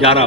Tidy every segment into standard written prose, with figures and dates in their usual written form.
11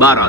12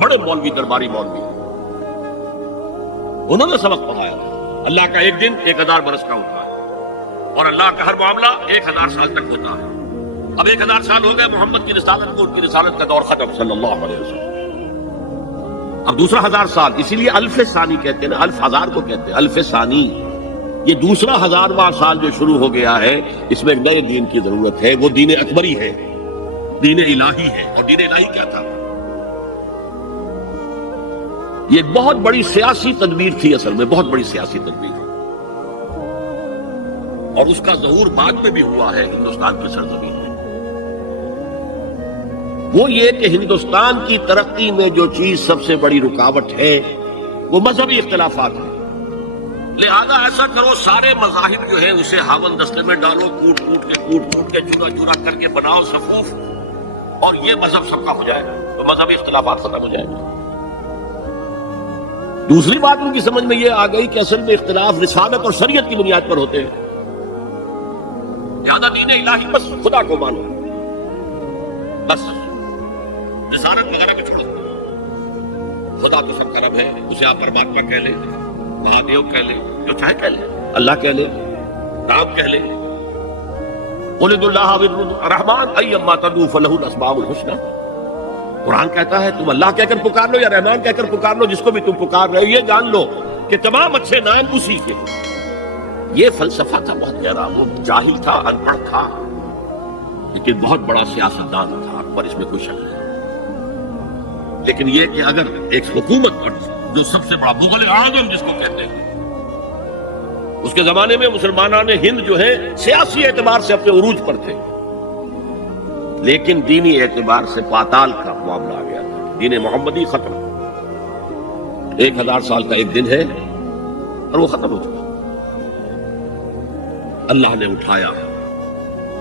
بڑے مولوی درباری مولوی انہوں نے سبق پڑھایا اللہ کا ایک دن 1000 برس کا ہوتا ہے اور اللہ کا ہر معاملہ 1000 سال تک ہوتا ہے. اب 1000 سال ہو گئے محمد کی رسالت کو, ان کی رسالت کا دور ختم صلی اللہ علیہ وسلم. اب دوسرا 1000 سال, اسی لیے الف ثانی کہتے ہیں نا, الف ہزار کو کہتے ہیں الف ثانی. یہ دوسرا 1000واں سال جو شروع ہو گیا ہے, اس میں ایک نئے دین کی ضرورت ہے. وہ دین اکبری ہے, دین الہی ہے. اور دین الہی کیا تھا؟ یہ ایک بہت بڑی سیاسی تدبیر تھی, اصل میں بہت بڑی سیاسی تدبیر, اور اس کا ظہور بعد میں بھی ہوا ہے ہندوستان کی سرزمین میں. وہ یہ کہ ہندوستان کی ترقی میں جو چیز سب سے بڑی رکاوٹ ہے وہ مذہبی اختلافات ہیں. لہذا ایسا کرو, سارے مذاہب جو ہیں اسے ہاون دستے میں ڈالو, کوٹ کوٹ کے چورا چورا کر کے بناؤ صفوف, اور یہ مذہب سب کا ہو جائے گا, تو مذہبی اختلافات ختم ہو جائے گا. دوسری بات ان کی سمجھ میں یہ آ گئی کہ اصل میں اختلاف رسالت اور شریعت کی بنیاد پر ہوتے ہیں. لہذا دین الہی بس خدا کو مانو, بس رسالت وغیرہ کو چھوڑو. خدا تو سب کا رب ہے, اسے آپ پرماتما کہہ لیں, مہادیو کہہ لیں, جو چاہے کہہ لیں, اللہ کہہ لیں, رام کہہ لیں. قل ادعوا اللہ الرحمن ایما تدعوا فلہ الاسماء الحسنی. قرآن کہتا ہے تم اللہ کہہ کر پکار لو یا رحمان کہہ کر پکار لو, جس کو بھی تم پکار رہے ہو یہ جان لو کہ تمام اچھے نام اسی کے. یہ فلسفہ تھا بہت گہرا. وہ جاہل تھا, ان پڑھ تھا, لیکن بہت بڑا سیاستدان تھا, اکبر اس میں کوئی شک نہیں. لیکن یہ کہ اگر ایک حکومت پر جو سب سے بڑا مغل اعظم جس کو کہتے ہیں, اس کے زمانے میں مسلمانان ہند جو ہے سیاسی اعتبار سے اپنے عروج پر تھے, لیکن دینی اعتبار سے پاتال کا معاملہ آ گیا تھا. دین محمدی ختم, 1000 سال کا ایک دن ہے اور وہ ختم ہو چکا. اللہ نے اٹھایا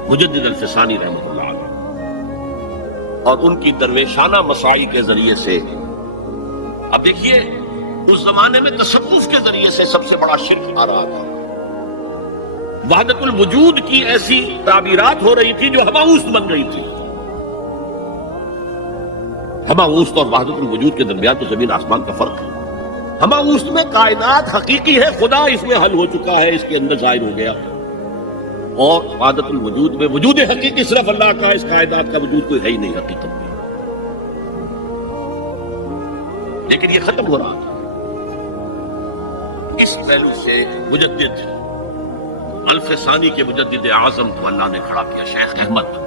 مجدد الفسانی رحمۃ اللہ علیہ اور ان کی درویشانہ مساعی کے ذریعے سے. اب دیکھیے اس زمانے میں تصوف کے ذریعے سے سب سے بڑا شرک آ رہا تھا. وحدت الوجود کی ایسی تعبیرات ہو رہی تھی جو ہماؤست بن رہی تھی. ہماؤست اور وحدت الوجود کے درمیان تو زمین آسمان کا فرق ہے. ہماؤست میں کائنات حقیقی ہے, خدا اس میں حل ہو چکا ہے, اس کے اندر ظاہر ہو گیا. اور وحدت الوجود میں وجود حقیقی صرف اللہ کا, اس کائنات کا وجود کوئی ہے ہی نہیں حقیقت میں. لیکن یہ ختم ہو رہا تھا. اس پہلو سے مجدد الف ثانی کے مجدد اعظم کو اللہ نے کھڑا کیا. شیخ احمد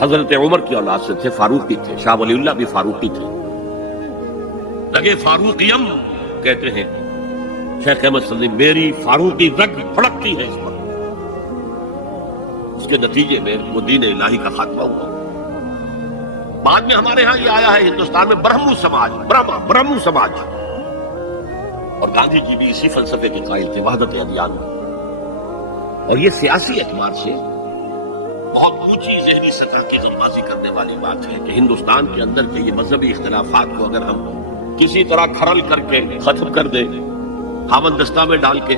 حضرت عمر کی اولاد سے تھے, فاروقی تھے, شاہ ولی اللہ بھی فاروقی تھے. لگے فاروقیم کہتے ہیں شیخ احمد صلی, میری فاروقی رگ پھڑکتی ہے اس پر. اس کے نتیجے میں وہ دین الہی کا خاتمہ ہوا. بعد میں ہمارے ہاں یہ آیا ہے ہندوستان میں برہمو سماج, برہمو سماج, اور گاندھی جی بھی اسی فلسفے کے قائل تھے, وحدت ادیان. اور یہ سیاسی اعتبار سے بہت اونچی ذہنی سطح کی غلطبازی کرنے والی بات ہے کہ ہندوستان کے اندر کے یہ مذہبی اختلافات کو اگر ہم کسی طرح کھرل کر کے ختم کر دیں, ہاون دستہ میں ڈال کے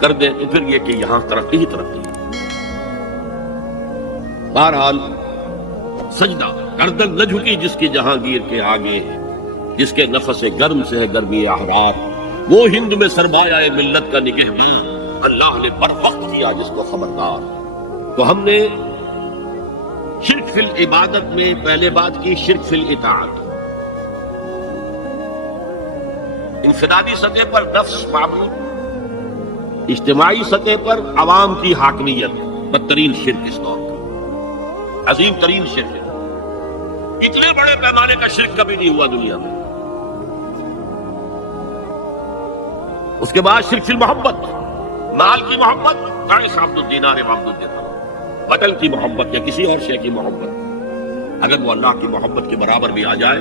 کر دیں, تو پھر یہ کہ یہاں ترقی ہی ترقی ہے. بہرحال سجدہ گردن نہ جھکی جس کی جہانگیر کے آگے, جس کے نفس گرم سے ہے گرمی احرار, وہ ہند میں سرمایہ ملت کا نگہبان, اللہ نے بر وقت کیا جس کو خبردار. تو ہم نے شرک فی العبادت میں پہلے بات کی, شرک فی الاطاعت. انفرادی سطح پر نفس معبود, اجتماعی سطح پر عوام کی حاکمیت, بدترین شرک اس دور کا, عظیم ترین شرک. اتنے بڑے پیمانے کا شرک کبھی نہیں ہوا دنیا میں. اس کے بعد شرک فی المحبت, مال کی محبت, قائس عبد الدینار عبد الدینار, وطن کی محبت یا کسی اور شے کی محبت, اگر وہ اللہ کی محبت کے برابر بھی آ جائے,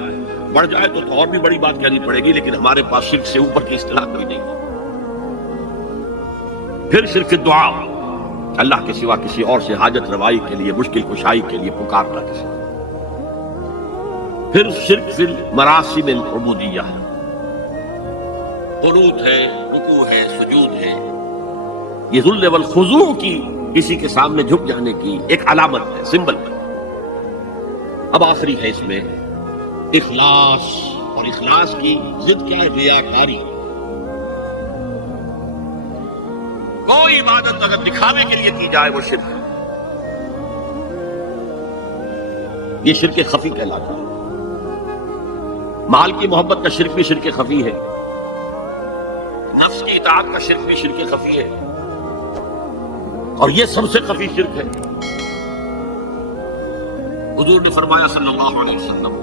بڑھ جائے تو اور بھی بڑی بات کہنی پڑے گی, لیکن ہمارے پاس شرک سے اوپر کی اصطلاح کوئی نہیں. پھر شرک فی الدعاء, اللہ کے سوا کسی اور سے حاجت روائی کے لیے, مشکل کشائی کے لیے پکارنا کسی. پھر شرک فی المراسم العبودیہ, قنوت ہے, رکوع ہے, سجود ہے, یہ ذل والخضوع کی کسی کے سامنے جھک جانے کی ایک علامت ہے, سمبل ہے. اب آخری ہے اس میں اخلاص، اور اخلاص کی ضد کیا ہے؟ ریاکاری۔ کوئی عبادت اگر دکھاوے کے لیے کی جائے وہ شرک ہے، یہ شرک خفی کہلاتا ہے۔ مال کی محبت کا شرک بھی شرک خفی ہے، نفس کی اطاعت کا شرک بھی شرک خفی ہے، اور یہ سب سے خفی شرک ہے۔ حضور نے فرمایا صلی اللہ علیہ وسلم،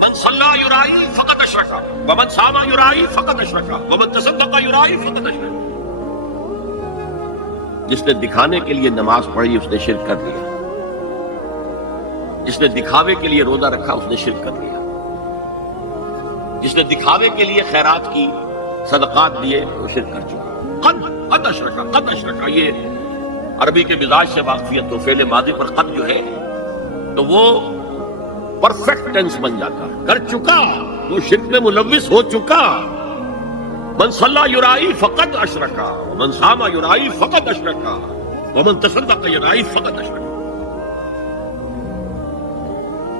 من صلی یرائی فقد اشرک ومن صام یرائی فقد اشرک ومن تصدق یرائی فقد اشرک۔ جس نے دکھانے کے لیے نماز پڑھی اس نے شرک کر لیا، جس نے دکھاوے کے لیے روزہ رکھا اس نے شرک کر لیا، جس نے دکھاوے کے لیے خیرات کی، صدقات دیے، وہ شرک کر چکا۔ قد اشرکا، قد اشرکا، یہ عربی کے مزاج سے واقفیت، تو فعل ماضی پر قد جو ہے تو وہ پرفیکٹ ٹینس بن جاتا ہے، کر چکا، وہ شرک میں ملوث ہو چکا۔ من صلی یرائی فقد اشرکا ومن صام یرائی فقد اشرکا ومن تصدق یرائی فقد اشرکا۔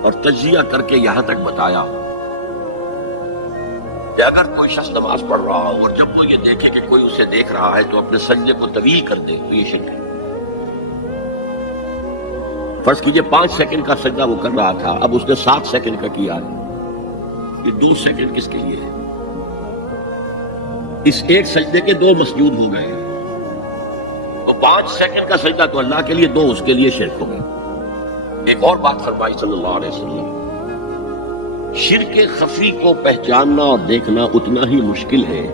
اور تجزیہ کر کے یہاں تک بتایا کہ اگر کوئی شخص نماز پڑھ رہا ہو اور جب وہ یہ دیکھے کہ کوئی اسے دیکھ رہا ہے تو اپنے سجدے کو طویل کر دے تو یہ شرک ہے۔ فرض کیجئے 5 سیکنڈ کا سجدہ وہ کر رہا تھا، اب اس نے 7 سیکنڈ کا کیا ہے، یہ 2 سیکنڈ کس کے لیے ہے؟ اس ایک سجدے کے 2 مسجود ہو گئے، وہ 5 سیکنڈ کا سجدہ تو اللہ کے لیے، 2 اس کے لیے شرک ہو گئے۔ ایک اور بات فرمائی صلی اللہ علیہ وسلم، شرک خفی کو پہچاننا اور دیکھنا اتنا ہی مشکل ہے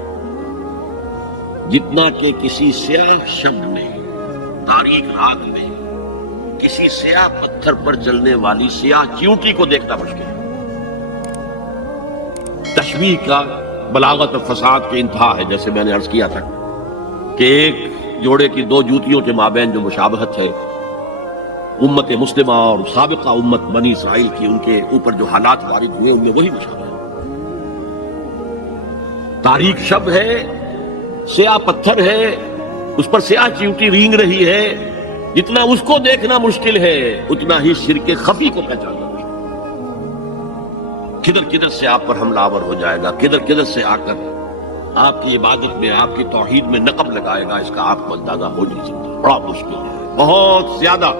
جتنا کہ کسی سیاہ شب میں، تاریک رات میں، کسی سیاہ پتھر پر چلنے والی سیاہ چیونٹی کو دیکھنا مشکل ہے۔ تشبیہ کا بلاغت اور فساد کے انتہا ہے، جیسے میں نے عرض کیا تھا کہ ایک جوڑے کی 2 جوتیوں کے مابین جو مشابہت ہے، امت مسلمہ اور سابقہ امت بنی اسرائیل کی، ان کے اوپر جو حالات وارد ہوئے ان میں وہی مشابہ ہے۔ تاریک شب ہے، سیاہ پتھر ہے، اس پر سیاہ چیونٹی رینگ رہی ہے، جتنا اس کو دیکھنا مشکل ہے اتنا ہی شرک خفی کو پہچاننا مشکل۔ کدھر کدھر سے آپ پر حملہ آور ہو جائے گا، کدھر کدھر سے آ کر آپ کی عبادت میں، آپ کی توحید میں نقب لگائے گا، اس کا آپ کو اندازہ ہو نہیں سکتا۔ بڑا مشکل ہے، بہت زیادہ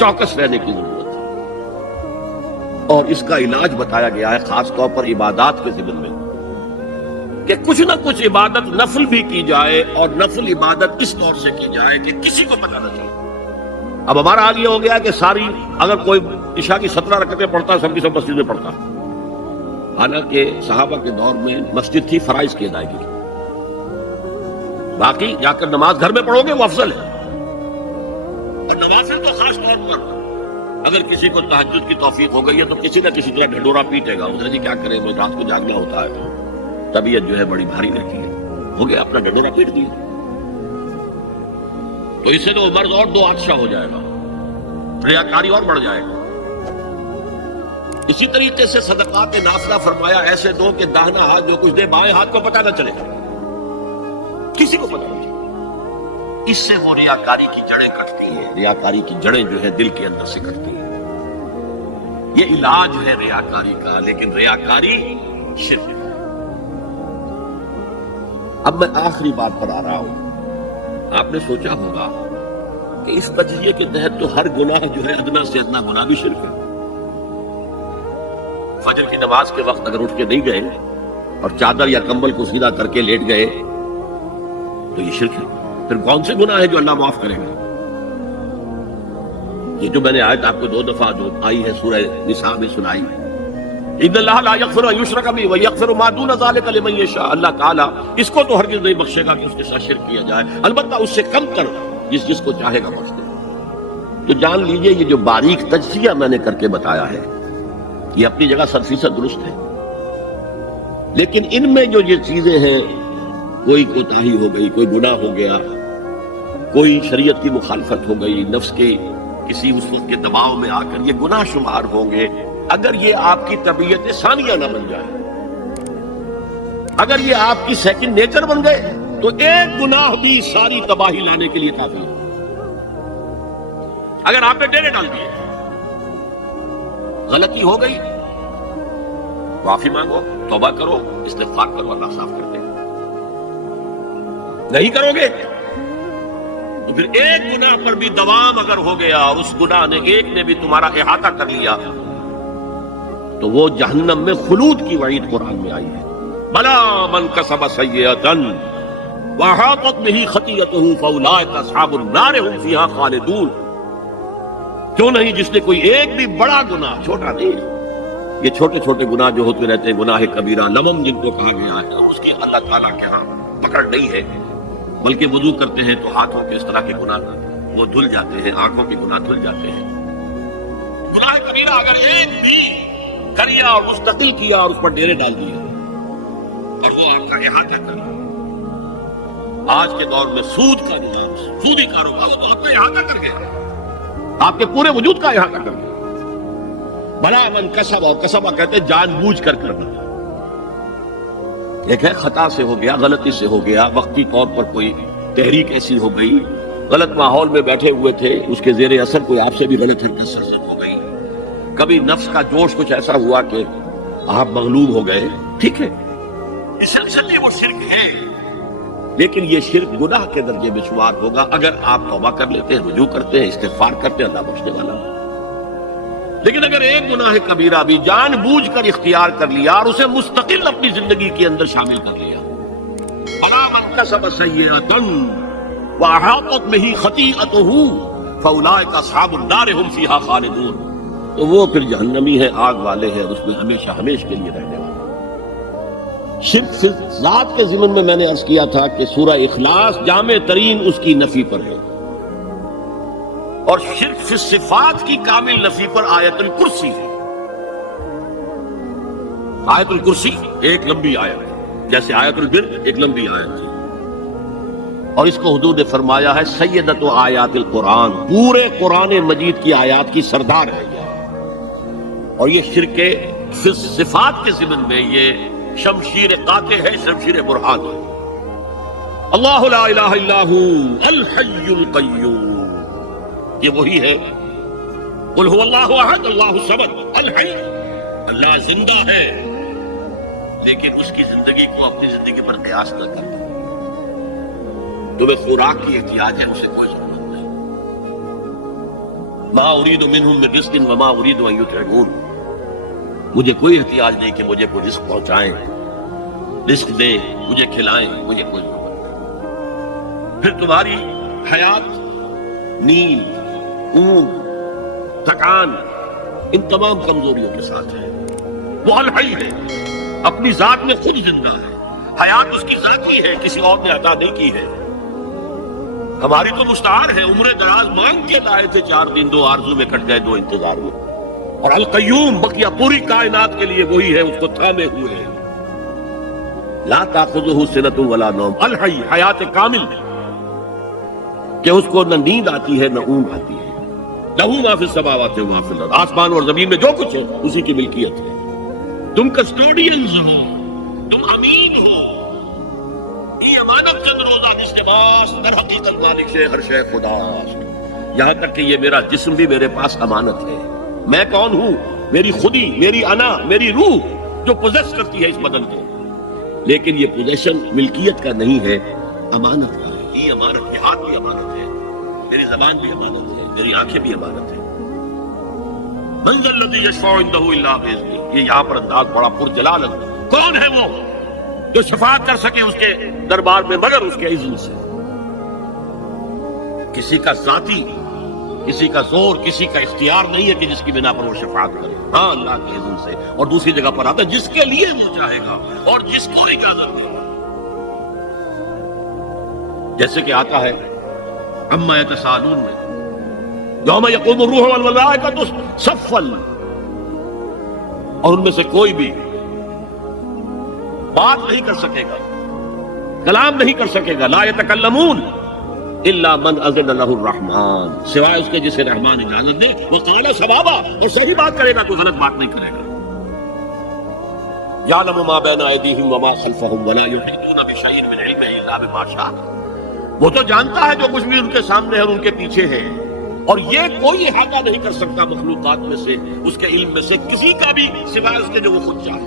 چوکس رہنے کی ضرورت ہے، اور اس کا علاج بتایا گیا ہے خاص طور پر عبادات کے ضمن میں، کہ کچھ نہ کچھ عبادت نفل بھی کی جائے، اور نفل عبادت اس طور سے کی جائے کہ کسی کو پتہ نہ چلے۔ اب ہمارا حال یہ ہو گیا کہ ساری، اگر کوئی عشاء کی 17 رکعتیں پڑھتا، سب کی سب مسجد میں پڑھتا، حالانکہ صحابہ کے دور میں مسجد تھی فرائض کی ادائیگی، باقی جا کر نماز گھر میں پڑھو گے وہ افضل ہے۔ اور نوافل تو خاص طور پر اگر کسی کو تہجد کی توفیق ہو گئی ہے تو کسی نہ کسی طرح ڈھنڈورا پیٹے گا، ادھر جی کیا کرے، وہ رات کو جاگنا ہوتا ہے، طبیعت جو ہے بڑی بھاری رہتی ہے، ہو گیا اپنا ڈھنڈورا پیٹ دیا، تو اس سے تو مرض اور 2 حادثہ ہو جائے گا، ریاکاری اور بڑھ جائے گا۔ اسی طریقے سے صدقات نافلہ فرمایا ایسے دو کہ داہنا ہاتھ جو کچھ دے بائیں ہاتھ کو پتہ نہ چلے، کسی کو پتہ نہ چلے۔ اس سے وہ ریاکاری کی جڑیں کٹتی ہیں، ریاکاری کی جڑیں جو ہے دل کے اندر سے کٹتی ہیں۔ یہ علاج ہے ریاکاری کا، لیکن ریاکاری شرک ہے۔ اب میں آخری بات پر آ رہا ہوں، آپ نے سوچا ہوگا کہ اس تجزیے کے تحت تو ہر گناہ جو ہے ادنا سے ادنا گناہ بھی شرک ہے۔ فجر کی نماز کے وقت اگر اٹھ کے نہیں گئے اور چادر یا کمبل کو سیدھا کر کے لیٹ گئے تو یہ شرک ہے۔ پھر کون سے گناہ ہے جو اللہ معاف کرے گا؟ یہ جو میں نے آیت آپ کو 2 دفعہ جو آئی ہے سورہ نساء میں سنائی، ان اللہ لا یغفر ان یشرک بہ ویغفر ما دون ذلک لمن یشاء، اللہ تعالیٰ اس کو تو ہرگز نہیں بخشے گا کہ اس کے ساتھ شرک کیا جائے، البتہ اس سے کم کر جس کو چاہے گا بخش دے۔ تو جان لیجئے یہ جو باریک تجزیہ میں نے کر کے بتایا ہے یہ اپنی جگہ 100% درست ہے، لیکن ان میں جو یہ چیزیں ہیں، کوئی کوتاہی ہو گئی، کوئی گناہ ہو گیا، کوئی شریعت کی مخالفت ہو گئی، نفس کے کسی اس وقت کے دباؤ میں آ کر، یہ گناہ شمار ہوں گے اگر یہ آپ کی طبیعت ثانیہ نہ بن جائے، اگر یہ آپ کی سیکنڈ نیچر بن گئے تو ایک گناہ بھی ساری تباہی لانے کے لیے کافی ہے۔ اگر آپ نے ڈیرے ڈال دیے، غلطی ہو گئی، معافی مانگو، توبہ کرو، استغفار کرو، اللہ صاف کر دے. نہیں کرو گے تو پھر ایک گناہ پر بھی دوام اگر ہو گیا اور اس گناہ نے ایک نے بھی تمہارا احاطہ کر لیا تو وہ جہنم میں خلود کی وعید قرآن میں آئی ہے. بلا من کسب سیئۃ وَأَحَاطَتْ بِهِ خَطِیئَتُهُ فَأُولَٰئِکَ أَصْحَابُ النَّارِ هُمْ فِیہا خَالِدُونَ. کیوں نہیں جس نے کوئی ایک بھی بڑا گناہ، چھوٹا نہیں، یہ چھوٹے چھوٹے گناہ جو ہوتے رہتے ہیں، گناہ کبیرہ لمم جن کو کہا گیا ہے، اس کی اللہ تعالیٰ کے ہاں پکڑ نہیں ہے، بلکہ وضو کرتے ہیں تو ہاتھوں کے اس طرح کے گناہ وہ دھل جاتے ہیں، آنکھوں کے گناہ دھل جاتے ہیں. گناہ کبیرہ اگر ایک بھی کریا اور مستقل کیا اور اس پر ڈیرے ڈال دیے اور وہ آپ کا احاطہ کر، آج کے دور میں سود کا نظام، سودی کاروبار وہ آپ کا احاطہ کر گیا، آپ کے پورے وجود کا احاطہ کر گیا. بلا من کسب، اور کسبہ کہتے ہیں جان بوجھ کر کرنا. ایک ہے خطا سے ہو گیا، غلطی سے ہو گیا، وقتی طور پر کوئی تحریک ایسی ہو گئی، غلط ماحول میں بیٹھے ہوئے تھے، اس کے زیر اثر کوئی آپ سے بھی غلط حرکت سرزد ہو گئی، کبھی نفس کا جوش کچھ ایسا ہوا کہ آپ مغلوب ہو گئے، ٹھیک ہے، اس سلسلے میں وہ شرک ہے، لیکن یہ شرک گناہ کے درجے میں شمار ہوگا اگر آپ توبہ کر لیتے ہیں، رجوع کرتے ہیں، استغفار کرتے ہیں، اللہ بخشنے والا. لیکن اگر ایک گناہ کبیرہ بھی جان بوجھ کر اختیار کر لیا اور اسے مستقل اپنی زندگی کے اندر شامل کر لیا، بلا من کسب سیئۃ وَأَحَاطَتْ بِهِ خَطِیئَتُهُ فَأُولَٰئِکَ أَصْحَابُ النَّارِ هُمْ فِیہا خَالِدُونَ. تو وہ پھر جہنمی ہے، آگ والے ہیں، اس میں ہمیشہ ہمیش کے لیے رہنے والے. شرک فی ذات کے ضمن میں میں نے عرض کیا تھا کہ سورہ اخلاص جامع ترین اس کی نفی پر ہے، اور شرک فی صفات کی کامل نفی پر آیت الکرسی ہے. آیت الکرسی ایک لمبی آیت ہے، جیسے آیت البر ایک لمبی آیت ہے، اور اس کو حضور نے فرمایا ہے سیدۃ آیات القرآن، پورے قرآن مجید کی آیات کی سردار ہے یہ. اور یہ شرک فی صفات کے ضمن میں یہ شمشیر قاطع ہے، شمشیر برہان ہے. اللہ لا الہ الا ہو الحی القیوم، یہ وہی ہے. قل هو اللہ احد اللہ الصمد الحی، اللہ زندہ ہے لیکن اس کی زندگی کو اپنی زندگی پر قیاس نہ کرنا. تمہیں خوراک کی احتیاج ہے، اسے کوئی ضرورت نہیں. ما اريد منهم من رزق وما اريد ان يطعمون، مجھے کوئی احتیاج نہیں کہ مجھے کوئی رزق پہنچائیں، رزق دیں، مجھے کھلائیں، مجھے کوئی ضرورت نہیں. پھر تمہاری حیات، نیند، اونگ، تھکان، ان تمام کمزوریوں کے ساتھ ہے. وہ الحی ہے، اپنی ذات میں خود زندہ ہے، حیات اس کی ذات ہی ہے، کسی اور نے عطا نہیں کی ہے. ہماری تو مستعار ہے، عمر دراز مانگ کے لائے تھے 4 دن، 2 آرزو میں کٹ گئے، 2 انتظار میں. اور القیوم بقیہ پوری کائنات کے لیے وہی ہے، اس کو تھامے ہوئے ہے. لا تاخذہ سنۃ ولا نوم، الحی، حیات کامل کہ اس کو نہ نیند آتی ہے نہ اونگ آتی ہے. لہ ما فی السماوات و ما فی الارض، آسمان اور زمین میں جو کچھ ہے اسی کی ملکیت ہے. تم کسٹوڈینز ہو، تم امین ہو، یہ امانت چند روزہ نشتباس در حقیقت مالک سے ہر شے خدا. یہاں تک کہ یہ میرا جسم بھی میرے پاس امانت ہے. میں کون ہوں؟ میری خودی، میری انا، میری روح جو پوزیس کرتی ہے اس بدن کو، لیکن یہ پوزیشن ملکیت کا نہیں ہے، امانت کا ہے. یہ امانت، یہ ہاتھ بھی امانت ہے، میری زبان بھی امانت ہے، میری آنکھیں بھی امانت ہے. من ذا الذی یشفع عنده الا باذنہ، یہ یہاں پر انداز بڑا پرجلال ہے. کون ہے وہ جو شفاعت کر سکے اس کے دربار میں مگر اس کے اذن سے؟ کسی کا ذاتی، کسی کا زور، کسی کا اختیار نہیں ہے کہ جس کی بنا پر وہ شفاعت کرے. ہاں اللہ کے اذن سے. اور دوسری جگہ پر آتا ہے جس کے لیے وہ چاہے گا اور جس کو اجازت دے گا. جیسے کہ آتا ہے عما یتساءلون میں، یوم یقوم الروح والملائکۃ صفا، اور ان میں سے کوئی بھی بات نہیں کر سکے گا، کلام نہیں کر سکے گا. لا یتکلمون الا من اذن له الرحمن، سوائے اس کے جسے رحمان اجازت دے. وقال صوابا، اور صحیح بات کرے گا، کوئی غلط بات نہیں کرے گا. یعلم ما بین ایدیہم وما خلفہم ولا یحیطون بشیء من علمہ الا بما شاء، وہ تو جانتا ہے جو کچھ بھی ان کے سامنے ہے اور ان کے پیچھے ہے، اور یہ کوئی احاطہ نہیں کر سکتا مخلوقات میں سے اس کے علم میں سے کسی کا بھی سوائے اس کے جو وہ خود چاہے.